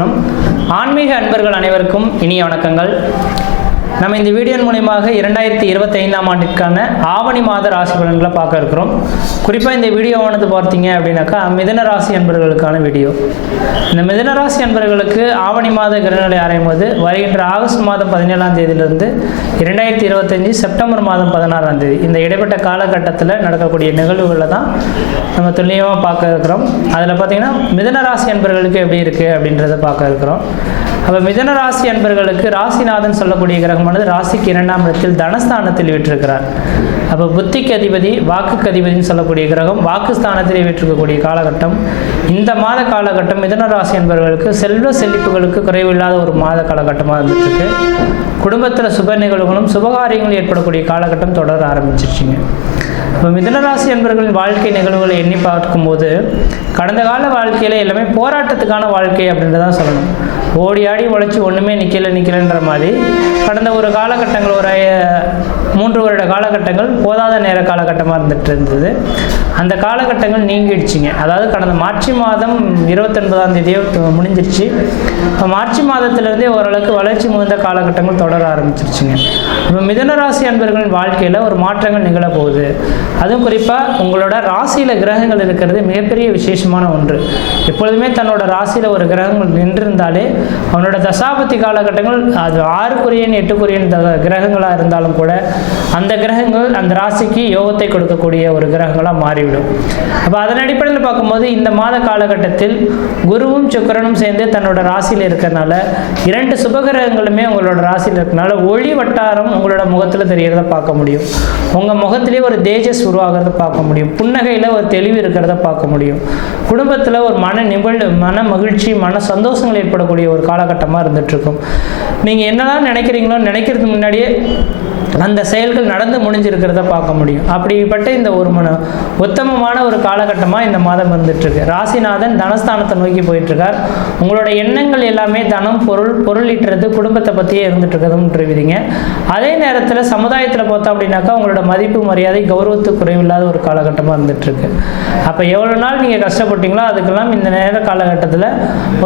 ஜோதிடனும் ஆன்மீக அன்பர்கள் அனைவருக்கும் இனிய வணக்கங்கள். நம்ம இந்த வீடியோ மூலமாக 2025ஆம் ஆண்டிற்கான ஆவணி மாத ராசி பலன்களை பார்க்க இருக்கிறோம். குறிப்பாக இந்த வீடியோவானது பார்த்தீங்க அப்படின்னாக்கா மிதுன ராசி அன்பர்களுக்கான வீடியோ. இந்த மிதுன ராசி அன்பர்களுக்கு ஆவணி மாத கிரகநிலை ஆராயும் போது வருகின்ற ஆகஸ்ட் மாதம் 17ஆம் தேதியிலிருந்து 2025 செப்டம்பர் மாதம் 16ஆம் தேதி இந்த இடைப்பட்ட காலகட்டத்தில் நடக்கக்கூடிய நிகழ்வுகளை தான் நம்ம துல்லியமாக பார்க்க இருக்கிறோம். அதில் பார்த்தீங்கன்னா மிதுன ராசி அன்பர்களுக்கு எப்படி இருக்குது அப்படின்றத பார்க்க இருக்கிறோம். அப்போ மிதுன ராசி அன்பர்களுக்கு ராசிநாதன் சொல்லக்கூடிய கிரகமானது ராசிக்கு 2ஆம் இடத்தில் தனஸ்தானத்தில் விட்டிருக்கிறார். அப்போ புத்திக்கு அதிபதி வாக்குக்கு அதிபதினு சொல்லக்கூடிய கிரகம் வாக்குஸ்தானத்தில் விட்டிருக்கக்கூடிய காலகட்டம். இந்த மாத காலகட்டம் மிதுன ராசி அன்பர்களுக்கு செல்வ செழிப்புகளுக்கு குறைவில்லாத ஒரு மாத காலகட்டமாக இருந்துட்டுருக்கு. குடும்பத்தில் சுப நிகழ்வுகளும் சுபகாரியங்களும் ஏற்படக்கூடிய காலகட்டம் தொடர ஆரம்பிச்சிருச்சிங்க. இப்போ மிதுனராசி என்பவர்களின் வாழ்க்கை நிகழ்வுகளை எண்ணி பார்க்கும்போது கடந்த கால வாழ்க்கையில் எல்லாமே போராட்டத்துக்கான வாழ்க்கை அப்படின்றதான் சொல்லணும். ஓடி ஆடி உழைச்சி ஒன்றுமே நிற்கலைன்ற மாதிரி கடந்த ஒரு காலகட்டங்கள் ஒரு 3 வருட காலகட்டங்கள் போதாத நேர காலகட்டமாக இருந்துட்டு இருந்தது. அந்த காலகட்டங்கள் நீங்கிடுச்சிங்க. அதாவது கடந்த மார்ச் மாதம் 29ஆம் தேதியே முடிஞ்சிருச்சு. இப்போ மார்ச் மாதத்திலிருந்தே ஓரளவுக்கு வளர்ச்சி மிகுந்த காலகட்டங்கள் தொடர ஆரம்பிச்சிருச்சுங்க. இப்போ மிதுனராசி அன்பர்களின் வாழ்க்கையில் ஒரு மாற்றங்கள் நிகழப்போகுது. அதுவும் குறிப்பாக உங்களோட ராசியில் கிரகங்கள் இருக்கிறது மிகப்பெரிய விசேஷமான ஒன்று. எப்பொழுதுமே தன்னோட ராசியில் ஒரு கிரகங்கள் நின்றிருந்தாலே அவனோட தசாபத்தி காலகட்டங்கள் அது 6க்குரியன் 8க்குரியன் கிரகங்களாக இருந்தாலும் கூட அந்த கிரகங்கள் அந்த ராசிக்கு யோகத்தை கொடுக்கக்கூடிய ஒரு கிரகங்களாக மாறிவிடும். அப்போ அதன் அடிப்படையில் பார்க்கும்போது இந்த மாத காலகட்டத்தில் குருவும் சுக்கிரனும் சேர்ந்து தன்னோட ராசியில் இருக்கிறதுனால 2 சுபகிரகங்களுமே உங்களோட ராசியில் இருக்கிறதுனால ஒளி வட்டாரம் உங்களோட முகத்தில் தெரியறத பார்க்க முடியும். உங்கள் முகத்திலே ஒரு தேஜஸ் உருவாகிறத பார்க்க முடியும். புன்னகையில் ஒரு தெளிவு இருக்கிறத பார்க்க முடியும். குடும்பத்தில் ஒரு மன மகிழ்ச்சி மன சந்தோஷங்கள் ஏற்படக்கூடிய ஒரு காலகட்டமாக இருந்துகிட்ருக்கும். நீங்கள் என்னெல்லாம் நினைக்கிறீங்களோ நினைக்கிறதுக்கு முன்னாடியே அந்த செயல்கள் நடந்து முடிஞ்சிருக்கிறத பார்க்க முடியும். அப்படிப்பட்ட இந்த ஒரு உத்தமமான ஒரு காலகட்டமாக இந்த மாதம் இருந்துகிட்ருக்கு. ராசிநாதன் தனஸ்தானத்தை நோக்கி போயிட்டுருக்கார். உங்களோட எண்ணங்கள் எல்லாமே தனம் பொருள் ஈட்டுறது குடும்பத்தை பற்றியே இருந்துகிட்ருக்குதுன்றீங்க. அதே நேரத்தில் சமுதாயத்தில் பார்த்தோம் அப்படின்னாக்கா உங்களோட மதிப்பு மரியாதை கௌரவத்துக்கு குறைவில்லாத ஒரு காலகட்டமாக இருந்துகிட்ருக்கு. அப்போ எவ்வளோ நாள் நீங்கள் கஷ்டப்பட்டீங்களோ அதுக்கெல்லாம் இந்த நேர காலகட்டத்தில்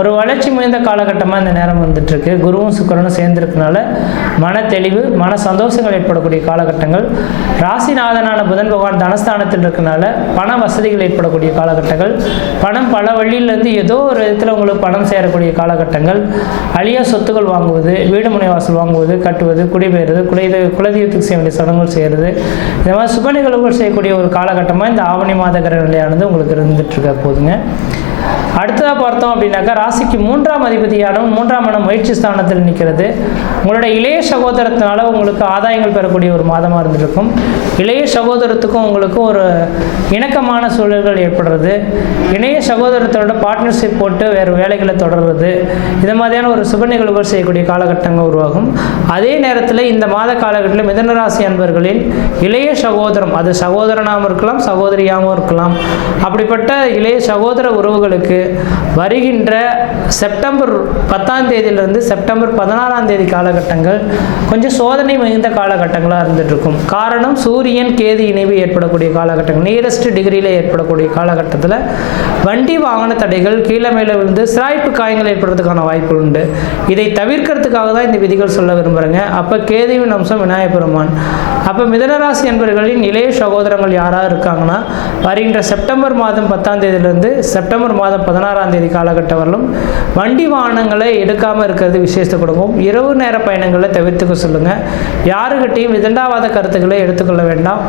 ஒரு வளர்ச்சி மிகுந்த காலகட்டமாக இந்த நேரம் வந்துட்டுருக்கு. குருவும் சுக்கிரனும் சேர்ந்துருக்கனால மன தெளிவு மன சந்தோஷங்கள் ஏற்படக்கூடிய காலகட்டங்கள். ராசிநாதனான புதன் பகவான் தனஸ்தானத்தில் இருக்கனால பண வசதிகள் ஏற்படக்கூடிய காலகட்டங்கள். பணம் பல வழியிலேருந்து ஏதோ ஒரு விதத்தில் உங்களுக்கு பணம் சேரக்கூடிய காலகட்டங்கள். அழியா சொத்துக்கள் வாங்குவது வீடு முனை வாசல் வாங்குவது கட்டுவது குடிபெயர்வது குலதெய்வத்துக்கு செய்ய வேண்டிய சடங்குகள் செய்கிறது இந்த மாதிரி சுப நிகழ்வுகள் செய்யக்கூடிய ஒரு காலகட்டமாக இந்த ஆவணி மாத கிரக நிலையானது உங்களுக்கு இருந்துட்டு இருக்க போதுங்க. அடுத்ததாக பார்த்தோம் அப்படின்னாக்கா ராசிக்கு 3ஆம் அதிபதியான 3ஆம் இடம் முயற்சி ஸ்தானத்தில் நிற்கிறது. உங்களோட இளைய சகோதரத்தினால உங்களுக்கு ஆதாயங்கள் பெறக்கூடிய ஒரு மாதமாக இருந்திருக்கும். இளைய சகோதரத்துக்கும் உங்களுக்கும் ஒரு இணக்கமான சூழல்கள் ஏற்படுறது. இளைய சகோதரத்தோட பார்ட்னர்ஷிப் போட்டு வேறு வேலைகளை தொடர்றது இது மாதிரியான ஒரு சுப நிகழ்வுகள் செய்யக்கூடிய காலகட்டங்கள் உருவாகும். அதே நேரத்தில் இந்த மாத காலகட்டத்தில் மிதுனராசி அன்பர்களின் இளைய சகோதரம் அது சகோதரனாகவும் இருக்கலாம் சகோதரியாகவும் இருக்கலாம். அப்படிப்பட்ட இளைய சகோதர உறவுகளுக்கு வருகின்ற செப்டம்பர் 10ஆம் தேதியிலிருந்து செப்டம்பர் 16ஆம் தேதி காலகட்டங்கள் கொஞ்சம் சோதனை மிகுந்த காலகட்டங்களாக இருந்துட்டு இருக்கும். காரணம் சூரியன் கேது இணைவு ஏற்படக்கூடிய காலகட்டங்கள் நியரஸ்ட் டிகிரியில் ஏற்படக்கூடிய காலகட்டத்தில் வண்டி வாகன தடைகள் கீழே மேலே விழுந்து சிராய்ப்பு காயங்கள் ஏற்படுறதுக்கான வாய்ப்பு உண்டு. இதை தவிர்க்கிறதுக்காக தான் இந்த விதிகள் சொல்ல விரும்புகிறேங்க. அப்போ கேதுவின் அம்சம் விநாயகப் பெருமான். அப்போ மிதுனராசி என்பவர்களின் இளைய சகோதரங்கள் யாராக இருக்காங்கன்னா வருகின்ற செப்டம்பர் மாதம் 10ஆம் தேதியிலிருந்து செப்டம்பர் மாதம் 16ஆம் தேதி காலகட்டம் வரலும் வண்டி வாகனங்களை எடுக்காமல் இருக்கிறது விசேஷத்தை கொடுக்கும். இரவு நேர பயணங்களை தவிர்த்துக்க சொல்லுங்கள். யாருக்கிட்டையும் விதண்டாவாத கருத்துக்களை எடுத்துக்கொள்ள வேண்டாம்.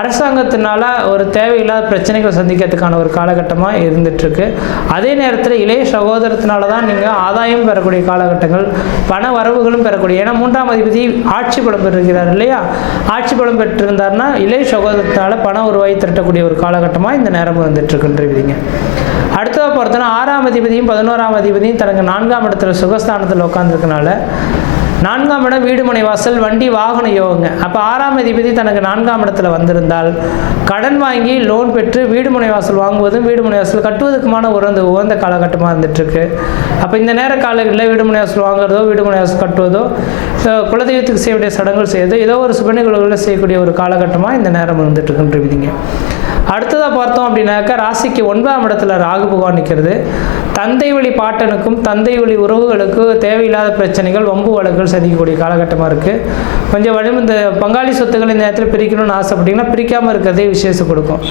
அரசாங்கத்தினால ஒரு தேவையில்லாத பிரச்சனைகளை சந்திக்கிறதுக்கான ஒரு காலகட்டமாக இருந்துகிட்ருக்கு. அதே நேரத்தில் இளைய சகோதரத்தினால தான் நீங்கள் ஆதாயம் பெறக்கூடிய காலகட்டங்கள் பண வரவுகளும் பெறக்கூடிய ஏன்னா 3ஆம் அதிபதி ஆட்சி பலம் பெற்றிருக்கிறார் இல்லையா. ஆட்சி பலம் பெற்றிருந்தார்னா இளைய சகோதரத்தினால பண உருவாகி திரட்டக்கூடிய ஒரு காலகட்டமாக இந்த நேரம் வந்துட்டுருக்குன்றீங்க. அடுத்ததாக பார்த்தோன்னா 6ஆம் அதிபதியும் 11ஆம் அதிபதியும் தனக்கு 4ஆம் இடத்துல சுகஸ்தானத்தில் உட்காந்துருக்கனால 4ஆம் இடம் வீடு மனை வாசல் வண்டி வாகன யோகங்க. அப்போ 6ஆம் அதிபதி தனக்கு 4ஆம் இடத்துல வந்திருந்தால் கடன் வாங்கி லோன் பெற்று வீடு மனை வாசல் வாங்குவதும் வீடு மனை வாசல் கட்டுவதற்குமான உகந்த காலகட்டமாக இருந்துட்டுருக்கு. அப்போ இந்த நேர காலங்களில் வீடு மனை வாசல் வாங்குறதோ வீடு மனை வாசல் கட்டுவதோ குலதெய்வத்துக்கு செய்ய வேண்டிய சடங்குகள் செய்யறதோ ஏதோ ஒரு சுப நிகழ்வுகளில் செய்யக்கூடிய ஒரு காலகட்டமாக இந்த நேரம் இருந்துட்டுருக்குன்றீங்க. அடுத்ததாக பார்த்தோம் அப்படின்னாக்கா ராசிக்கு 9ஆம் இடத்துல ராகு பகவான் நிற்கிறது. தந்தை வழி பாட்டனுக்கும் தந்தை வழி உறவுகளுக்கு தேவையில்லாத பிரச்சனைகள், வம்பு வழக்குகள் சந்திக்கக்கூடிய காலகட்டமாக இருக்குது. கொஞ்சம் இந்த பங்காளி சொத்துக்கள் இந்த நேரத்தில் பிரிக்கணும்னு ஆசைப்பட்டீங்கன்னா பிரிக்காமல் இருக்கிறதே விசேஷம் கொடுக்கும்.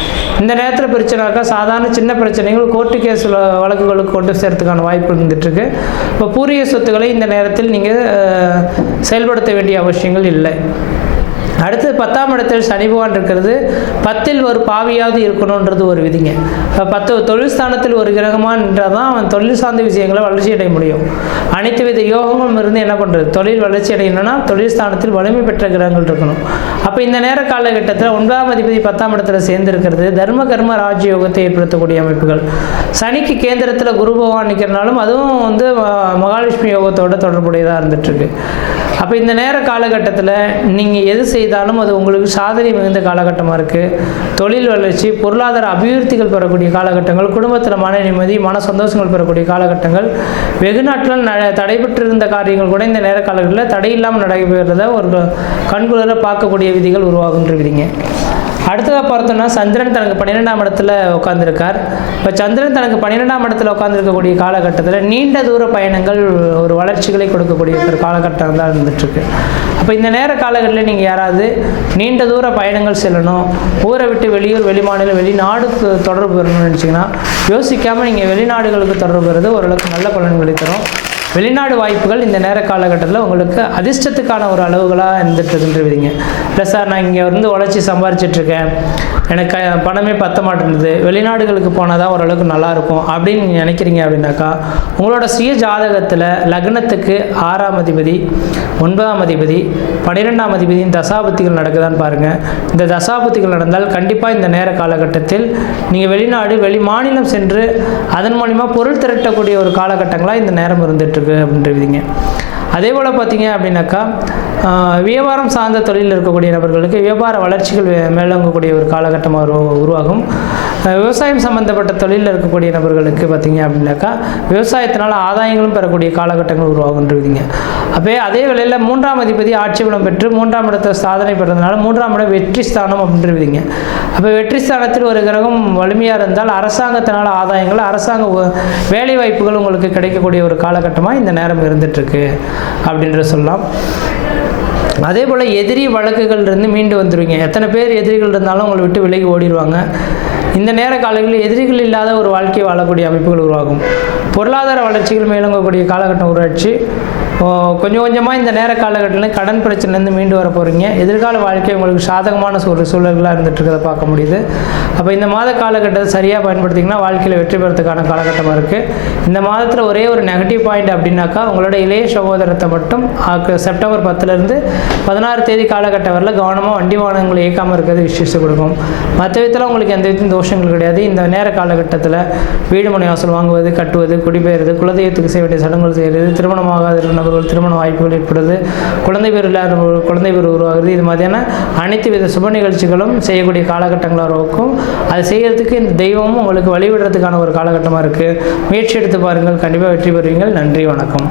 இந்த நேரத்தில் பிரச்சனைக்கா சாதாரண சின்ன பிரச்சனைகள் கோர்ட்டு கேஸ் வழக்குகளுக்கு கொண்டு சேர்த்துக்கான வாய்ப்பு இருந்துகிட்ருக்கு. இப்போ பூர்வீக சொத்துக்களை இந்த நேரத்தில் நீங்கள் செயல்படுத்த வேண்டிய அவசியங்கள் இல்லை. அடுத்து 10ஆம் இடத்தில் சனி பகவான் இருக்கிறது. 10ல் ஒரு பாவியாவது இருக்கணுன்றது ஒரு விதிங்க. 10 தொழில் ஸ்தானத்தில் ஒரு கிரகமாக நின்றால் தான் அவன் தொழில் சார்ந்த விஷயங்களை வளர்ச்சி அடைய முடியும். அனைத்து வித யோகங்களும் இருந்து என்ன பண்ணுறது, தொழில் வளர்ச்சி அடையணும்னா தொழில் ஸ்தானத்தில் வலிமை பெற்ற கிரகங்கள் இருக்கணும். அப்போ இந்த நேர காலகட்டத்தில் 9ஆம் அதிபதி 10ஆம் இடத்துல சேர்ந்திருக்கிறது தர்ம கர்ம ராஜயோகத்தை ஏற்படுத்தக்கூடிய அமைப்புகள். சனிக்கு கேந்திரத்தில் குரு பகவான் நிற்கிறனாலும் அதுவும் மகாலட்சுமி யோகத்தோட தொடர்புடையதாக இருந்துகிட்ருக்கு. அப்போ இந்த நேர காலகட்டத்தில் நீங்கள் எது செய்தாலும் அது உங்களுக்கு சாதனை மிகுந்த காலகட்டமாக இருக்குது. தொழில் வளர்ச்சி, பொருளாதார அபிவிருத்திகள் பெறக்கூடிய காலகட்டங்கள், குடும்பத்தில் மன நிம்மதி, மன சந்தோஷங்கள் பெறக்கூடிய காலகட்டங்கள், வெகு நாட்கள் தடைபெற்றிருந்த காரியங்கள் கூட இந்த நேர காலகட்டத்தில் தடையில்லாமல் நடைபெறுறத ஒரு கண்குளிர பார்க்கக்கூடிய விதிகள் உருவாகுன்ற விதிங்க. அடுத்ததாக பார்த்தோம்னா சந்திரன் தனக்கு 12ஆம் இடத்துல உட்காந்துருக்கார். இப்போ சந்திரன் தனக்கு 12ஆம் இடத்துல உட்காந்துருக்கக்கூடிய காலகட்டத்தில் நீண்ட தூர பயணங்கள் ஒரு வளர்ச்சிகளை கொடுக்கக்கூடிய ஒரு காலகட்டம் தான் இருந்துகிட்ருக்கு. அப்போ இந்த நேர காலகட்டத்தில் நீங்கள் யாராவது நீண்ட தூர பயணங்கள் செல்லணும், ஊரை விட்டு வெளியூர், வெளிமாநிலம், வெளிநாடுக்கு தொடர்பு பெறணும்னு நினச்சிங்கன்னா யோசிக்காமல் நீங்கள் வெளிநாடுகளுக்கு தொடர்பு பெறுறது ஓரளவுக்கு நல்ல பலன்களை தரும். வெளிநாடு வாய்ப்புகள் இந்த நேர காலகட்டத்தில் உங்களுக்கு அதிர்ஷ்டத்துக்கான ஒரு அளவுகளாக இருந்துட்டுருக்குன்றீங்க. இல்லை சார், நான் இங்கே உழைச்சி சம்பாரிச்சிட்ருக்கேன், எனக்கு பணமே பத்த மாட்டேங்குது, வெளிநாடுகளுக்கு போனால் தான் ஓரளவுக்கு நல்லாயிருக்கும் அப்படின்னு நீங்கள் நினைக்கிறீங்க அப்படின்னாக்கா உங்களோட சுய ஜாதகத்தில் லக்னத்துக்கு 6ஆம் அதிபதி, 9ஆம் அதிபதி, 12ஆம் அதிபதியின் தசாபுத்திகள் நடக்குதான்னு பாருங்கள். இந்த தசாபுத்திகள் நடந்தால் கண்டிப்பாக இந்த நேர காலகட்டத்தில் நீங்கள் வெளிநாடு, வெளி மாநிலம் சென்று அதன் மூலிமா பொருள் திரட்டக்கூடிய ஒரு காலகட்டங்களாக இந்த நேரம் இருந்துட்டு அப்படின்றீங்க. அதே போல் பார்த்தீங்க அப்படின்னாக்கா வியாபாரம் சார்ந்த தொழிலில் இருக்கக்கூடிய நபர்களுக்கு வியாபார வளர்ச்சிகள் மேலோங்கக்கூடிய ஒரு காலகட்டமாக உருவாகும். விவசாயம் சம்மந்தப்பட்ட தொழிலில் இருக்கக்கூடிய நபர்களுக்கு பார்த்தீங்க அப்படின்னாக்கா விவசாயத்தினால் ஆதாயங்களும் பெறக்கூடிய காலகட்டங்கள் உருவாகுன்றீங்க. அப்போ அதே வேளையில் 3ஆம் அதிபதி ஆட்சி பலம் பெற்று 3ஆம் இடத்தை சாதனை பெறதுனால 3ஆம் இடம் வெற்றி ஸ்தானம் அப்படின்றீங்க. அப்போ வெற்றி ஸ்தானத்தில் ஒரு கிரகம் வலிமையாக இருந்தால் அரசாங்கத்தினால் ஆதாயங்கள், அரசாங்க வேலை வாய்ப்புகள் உங்களுக்கு கிடைக்கக்கூடிய ஒரு காலகட்டமாக இந்த நேரம் இருந்துகிட்ருக்கு அப்படின்ற சொல்லலாம். அதே போல் எதிரி வழக்குகள் இருந்து மீண்டு வந்துடுவீங்க. எத்தனை பேர் எதிரிகள் இருந்தாலும் உங்களை விட்டு விலகி ஓடிடுவாங்க. இந்த நேர காலங்களில் எதிரிகள் இல்லாத ஒரு வாழ்க்கையை வாழக்கூடிய அமைப்புகள் உருவாகும். பொருளாதார வளர்ச்சிகள் மேலோங்கக்கூடிய காலகட்டம் உருவாச்சு. கொஞ்சம் கொஞ்சமாக இந்த நேர காலகட்டத்தில் கடன் பிரச்சனைலேருந்து மீண்டு வர போகிறீங்க. எதிர்கால வாழ்க்கை உங்களுக்கு சாதகமான ஒரு சூழல்களாக இருந்துகிட்ருக்கிறத பார்க்க முடியுது. அப்போ இந்த மாத காலகட்டத்தை சரியாக பயன்படுத்திங்கன்னா வாழ்க்கையில் வெற்றி பெறத்துக்கான காலகட்டமாக இருக்குது. இந்த மாதத்தில் ஒரே ஒரு நெகட்டிவ் பாயிண்ட் அப்படின்னாக்கா உங்களோட இளைய சகோதரத்தை மட்டும் செப்டம்பர் 10லேருந்து 16 தேதி காலகட்டம் வரல கவனமாக வண்டி வாகனங்களை இயக்காமல் இருக்கிறது விசேஷம் கொடுக்கும். மற்ற விதத்தில் உங்களுக்கு எந்த விதத்தையும் தோஷங்கள் கிடையாது. இந்த நேர காலகட்டத்தில் வீடு மனை வாசல் வாங்குவது, கட்டுவது, குடிபெயர்வது, குலதெய்வத்துக்கு செய்ய வேண்டிய சடங்குகள் செய்கிறது, திருமணமாகாத திருமண வாய்ப்புகள் ஏற்படுது, குழந்தை பேர் இல்லாத குழந்தை பேர் உருவாகுது. இது மாதிரியான அனைத்து வித சுப நிகழ்ச்சிகளும் செய்யக்கூடிய காலகட்டங்களாக இருக்கும். அது செய்கிறதுக்கு இந்த தெய்வமும் உங்களுக்கு வழிவிடுறதுக்கான ஒரு காலகட்டமாக இருக்குது. முயற்சி எடுத்து பாருங்கள், கண்டிப்பாக வெற்றி பெறுவீங்கள். நன்றி, வணக்கம்.